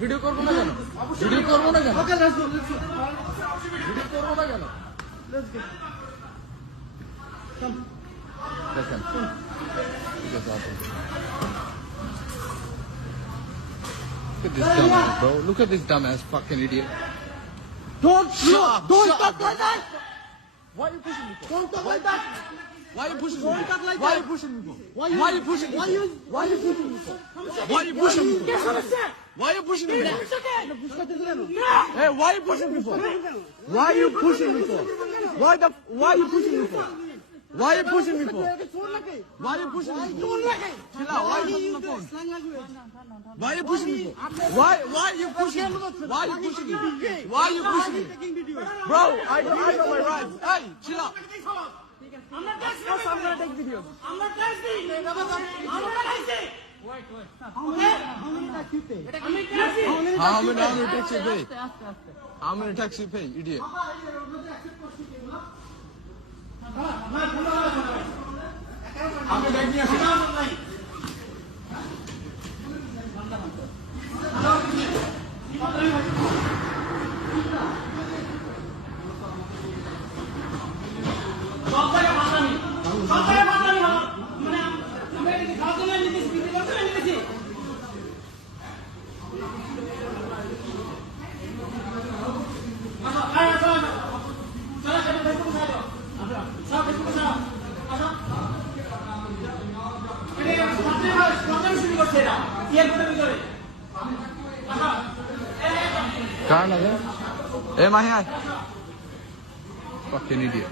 Video করবো না কেন? ভিডিও করবো না কেন? ভিডিও করবো না কেন? দেখেন Look at this dumbass fucking idiot. Don't Don't talk like that. Why are you pushing me for? Don't talk like that. Why are you pushing me? Don't talk like Why are that. you pushing me for? Why Why are you pushing me? Why you pushing me for? Why are you pushing me for? Get on the set. Why are you pushing me for? Push করতে দিলেন Hey, why are you pushing me for? Why are you pushing me for? Why are you pushing me for? Why are you pushing me for? চোর লাগে Why are you pushing me চোর for? লাগে Chill out. Why are you pushing me for? Slang লাগবে Why are you pushing me for? Why are you pushing me? Why are you pushing me? Why are you pushing me? Taking video Bro, I know my rights. Hey, chill out. আমরা tax দিই আমরা take video আমরা tax দিই আমরা tax দিই How many taxi pay? How many taxi pay, idiot? আমি bag নিয়ে আসি। কার লাগে? এ মাহি আয়। Fucking idiot.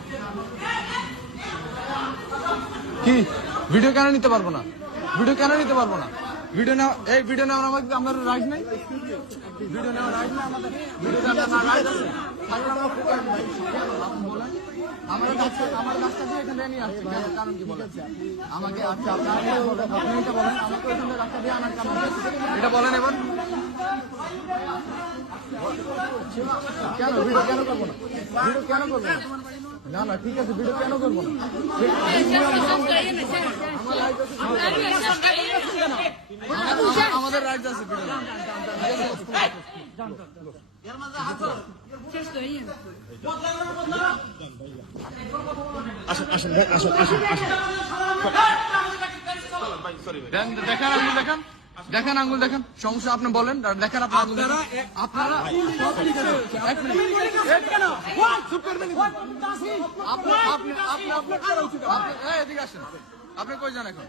কি ভিডিও কেন নিতে পারবো না? ভিডিও কেন নিতে পারবো না? ভিডিও নাও, এই ভিডিও নেওয়ার আমাদের রাইট নাই? ভিডিও নেওয়ার রাইট না আমাদের? ভিডিও নেওয়ার রাইট আছে? তাহলে আমরা ফোকাস ভাই বলেন। আমার রাস্তা দিয়ে এখানে নিয়ে আসছে কারণ কি বলেন? আমাকে আচ্ছা আপনারা আপনি এটা বলেন আমাকে ওখানে রাস্তা দিয়ে আনার কারণ এটা বলেন এবার। কেন ভিডিও কেন করবো না? ভিডিও কেন করবো না? না না ঠিক আছে ভিডিও কেন করবো না? আমাদের রাইট আছে ভিডিও। দেখেন আঙ্গুল দেখেন সমস্যা আপনি বলেন দেখেন আপনারা এদিকে আসেন আপনি কই যান এখন?